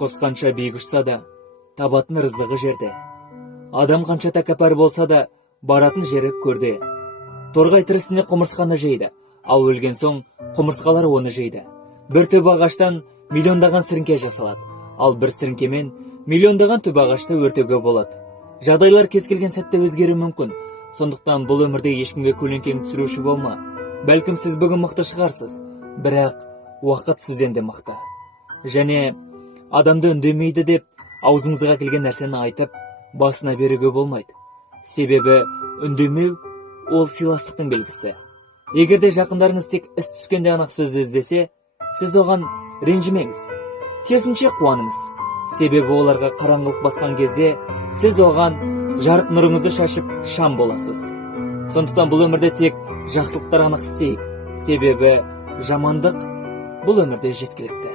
Құс қанша биік ұшса да, табатын рызығы жерде. Адам қанша тәкаппар болса да, баратын жері көрде. Торғай тірісіне құмырсқаны жейді, ал өлген соң құмырсқалар оны жейді. Бір түп ағаштан миллиондаған сіріңке жасалады, ал бір сіріңкемен миллиондаған түп ағашты өртеуге болады. Жағдайлар кез келген сәтте өзгеруі мүмкін. Сондықтан бұл өмірде ешкімге көлеңкең түсіруші болма. Бәлкім сіз бүгін мықты шығарсыз, бірақ уақыт сізден де мықты. Және адамды үндемейді деп аузыңызға келген нәрсені айтып, басына беруге болмайды. Себебі үндемеу ол сыйластықтың белгісі. Егерде жақындарыңыз тек іс түскенде анық сізді іздесе, сіз оған ренжімеңіз. Керісінше қуаныңыз. Себебі оларға қараңғылық басқан кезде сіз оған жарық нұрыңызды шашып шам боласыз. Сондықтан бұл өмірде тек жақсылықтар анық істейік. Себебі жамандық бұл өмірде жеткілікті.